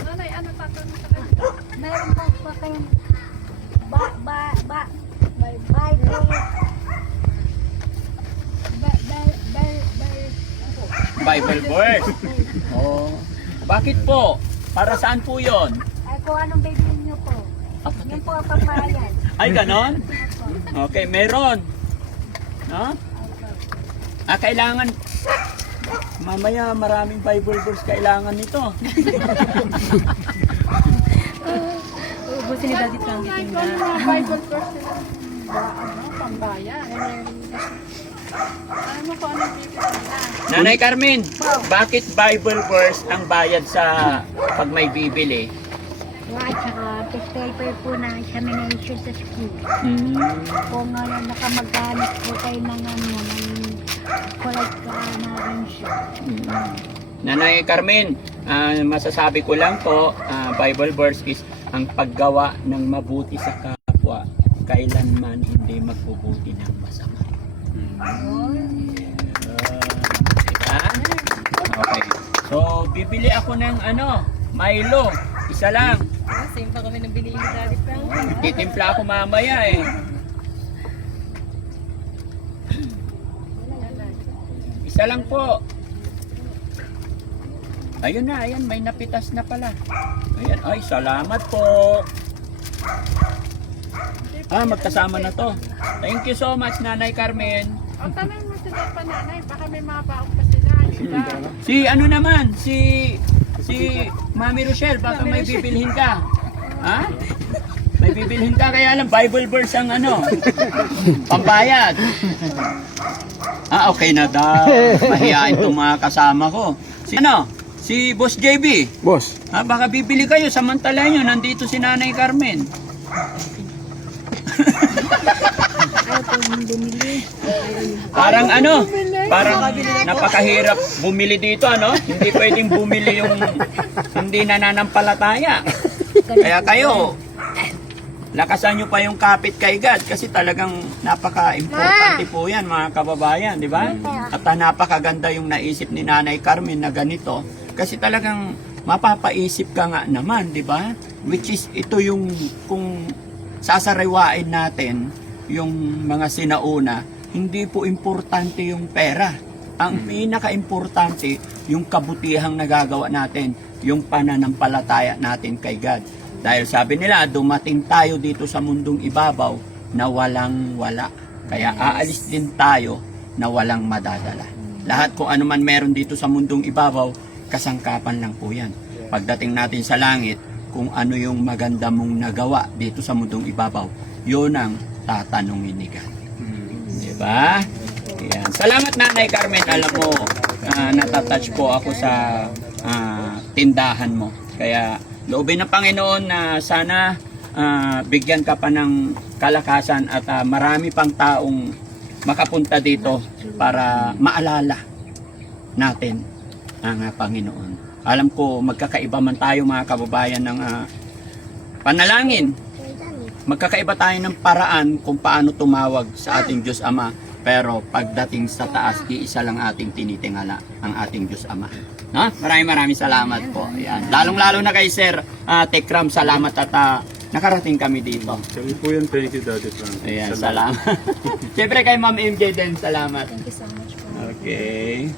Nanay, ano tatanong sa kanila? Meron po pa kayong Bible. Bible verse. Oh. Bakit po? Para saan po 'yon? Ay, kung anong bibilin niyo po. Yun po ang pambayad. Ay, ganon? Okay, meron. No? Kailangan. Mamaya maraming Bible verse kailangan nito. Ubusin ni Daddy Frankie Nanay, tinda. kung mga Bible verse nila, pambayan. Ano ko anong bibig nila? Nanay Carmen, bakit Bible verse ang bayad sa pag may bibili? At saka test paper po na examination sa school. Hmm. Kung nakamagkanis po kayo ng college ka na rin siya. Nanay Carmen, masasabi ko lang po, Bible verse is ang paggawa ng mabuti sa kapwa, kailanman hindi magbubuti ng masama. Diba? Okay. So, bibili ako ng Milo. Isa lang. Same pa kami ng binili ni Daddy Frankie. Titimpla ako mamaya eh. Isa lang po. Ayun na, ayan, may napitas na pala. Ayan, ay, salamat po. Magkasama na to. Thank you so much, Nanay Carmen. O, tanong mo sila pa nanay, baka may mga baong pa sila. Si ano naman, si Mami Rochelle, baka may bibilhin ka. Ha? May bibilhin ka, kaya lang Bible verse ang pambayad. Okay na daw. Mahihain itong mga kasama ko. Si Boss JB. Boss. Baka bibili kayo, samantala nyo, nandito si Nanay Carmen. Ayaw po yung bumili. Parang parang napakahirap bumili dito, Hindi pwedeng bumili yung hindi nananampalataya. Kaya kayo, lakasan nyo pa yung kapit kay God kasi talagang napaka-importante po yan, mga kababayan, di ba? At napakaganda yung naisip ni Nanay Carmen na ganito kasi talagang mapapaisip ka nga naman, di ba? Which is ito yung kung sasariwain natin yung mga sinauna, hindi po importante yung pera. Ang pinaka-importante, yung kabutihang nagagawa natin, yung pananampalataya natin kay God. Dahil sabi nila, dumating tayo dito sa mundong ibabaw na walang wala. Kaya aalis din tayo na walang madadala. Lahat kung ano man meron dito sa mundong ibabaw, kasangkapan lang po yan. Pagdating natin sa langit, kung ano yung maganda mong nagawa dito sa mundong ibabaw, yun ang tatanungin ni God. Diba? Yan. Salamat Nanay Carmen. Alam mo, natatouch po ako sa tindahan mo. Kaya loobin ng Panginoon na sana bigyan ka pa ng kalakasan at marami pang taong makapunta dito para maalala natin ang Panginoon. Alam ko magkakaiba man tayo mga kababayan ng panalangin. Magkakaiba tayo ng paraan kung paano tumawag sa ating Diyos Ama. Pero pagdating sa taas, iisa lang ating tinitingala, ang ating Diyos Ama. No? Maraming salamat po. Ayan. Lalong-lalo na kay Sir Tekram, salamat at nakarating kami dito. Kami po yan, thank you Daddy Frankie. Ayan, salamat. Siyempre kay Ma'am MJ din, salamat. Thank you so much po. Okay.